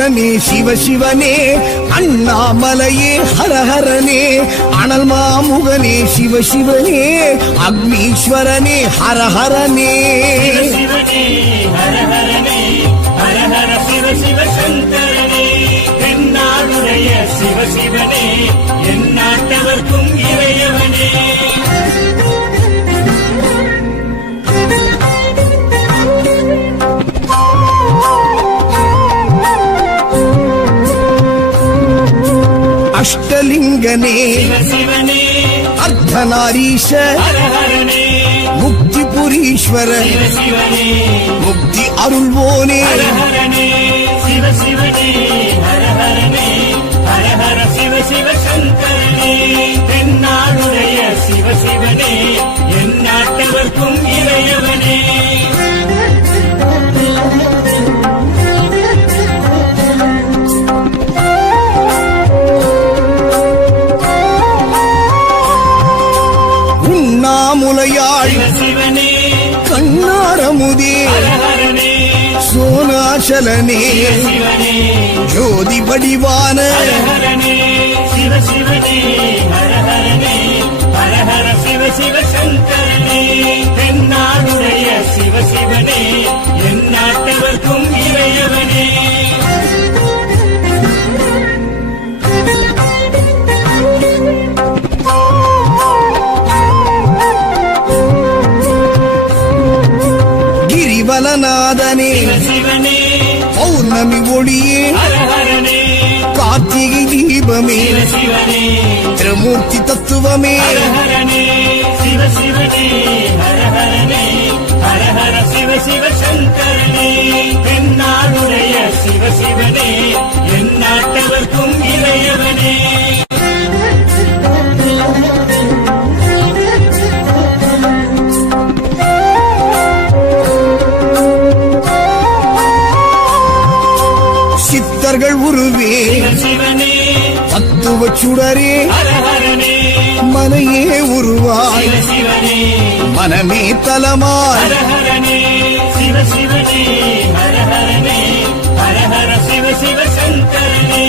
அனல்நீலனே சிவ சிவனே அண்ணாமலையே ஹரஹரனே அனல் மாமுகனே சிவ சிவனே அக்னீஸ்வரனே ஹரஹரனே சிவ சிவ சங்கரனே சிவ சிவனே சிவனே அர்த்தநாரீஷ. முக்தி புரீஸ்வர முக்தி அருள்வோனே. சிவ சிவ சங்கரனே. தென்னாடுடைய சிவ சிவனே கண்ணாரமுதே ஹர சோனாச்சலனே ஜோதி படிவான சிவ சிவ சிவ சங்கரனே. தென்னாடுடைய சிவ சிவனே. சிவனே பௌர்ணமி ஒளியே. கார்த்திகை தீபமே. திருமூர்த்தி தத்துவமே. சிவ சங்கரனே. சிவனே நாட்டவர்க்கும் சித்தர்கள் உருவே. தத்துவ சுடரே. மனையே உருவாய். மனமே தலமாய். ஹர ஹரனே சிவ சிவனே. ஹர ஹரனே ஹர ஹர சிவ சிவ சங்கரனே.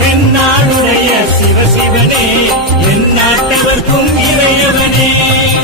தென்னாடுடைய சிவ சிவனே. என் நாட்டவர்க்கும் இறையவனே.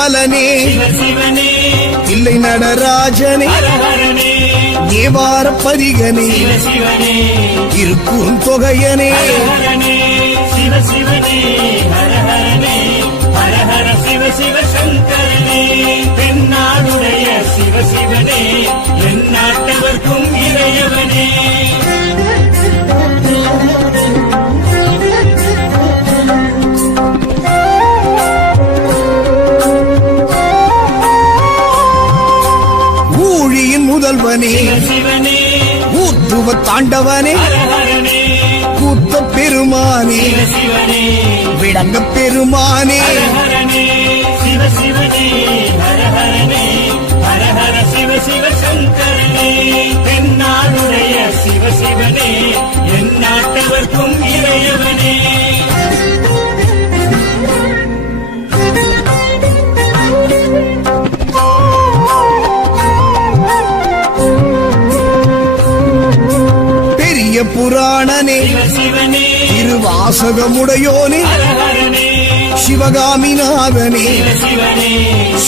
பலனே இல்லை நடராஜனே. ஏவார பதிகனே. இருக்கும் தொகையனே. பெண்ணாளுடைய சிவசிவனே என் நாட்டவர்க்கும் இறையவனே. தாண்டவனே. கூத்த பெருமானே. விளங்க பெருமானே. சிவ சிவ சிவ சங்கரனே. தென்னாடுடைய சிவ சிவனே. என் நாட்டவர்க்கும் இறையவனே. புராணனே. சிவ சிவனே திருவாசகமுடையோனே. சிவகாமிநாதனே.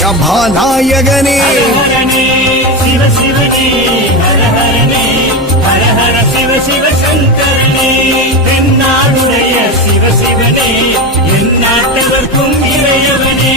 சபாநாயகனே. சிவ சங்கரனே தென்னாடுடைய என் நாட்டவர்க்கும் இறையவனே.